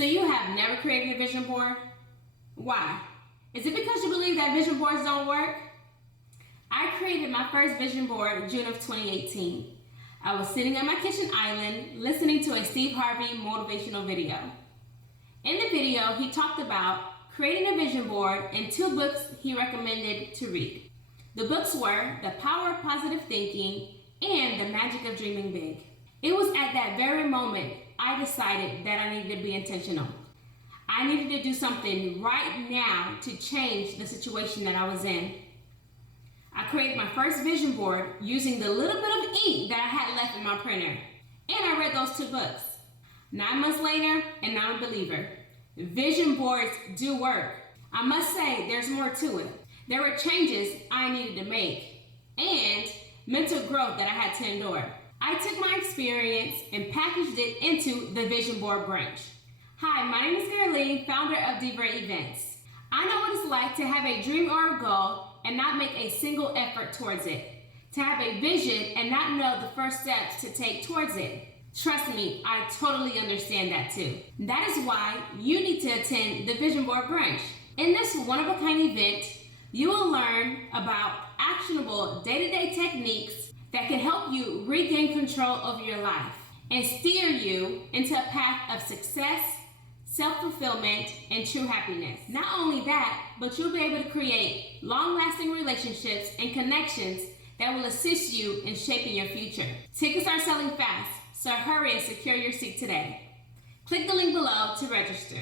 So you have never created a vision board? Why? Is it because you believe that vision boards don't work? I created my first vision board June of 2018. I was sitting on my kitchen island listening to a Steve Harvey motivational video. In the video, he talked about creating a vision board and 2 books he recommended to read. The books were The Power of Positive Thinking and The Magic of Dreaming Big. It was at that very moment I decided that I needed to be intentional. I needed to do something right now to change the situation that I was in. I created my first vision board using the little bit of ink that I had left in my printer. And I read those 2 books. 9 months later, and I'm a believer. Vision boards do work. I must say, there's more to it. There were changes I needed to make and mental growth that I had to endure. I took my experience and packaged it into the Vision Board Brunch. Hi, my name is Caroline, founder of D-Brain Events. I know what it's like to have a dream or a goal and not make a single effort towards it. To have a vision and not know the first steps to take towards it. Trust me, I totally understand that too. That is why you need to attend the Vision Board Brunch. In this one-of-a-kind event, you will learn about actionable day-to-day techniques that can help you regain control over your life and steer you into a path of success, self-fulfillment, and true happiness. Not only that, but you'll be able to create long-lasting relationships and connections that will assist you in shaping your future. Tickets are selling fast, so hurry and secure your seat today. Click the link below to register.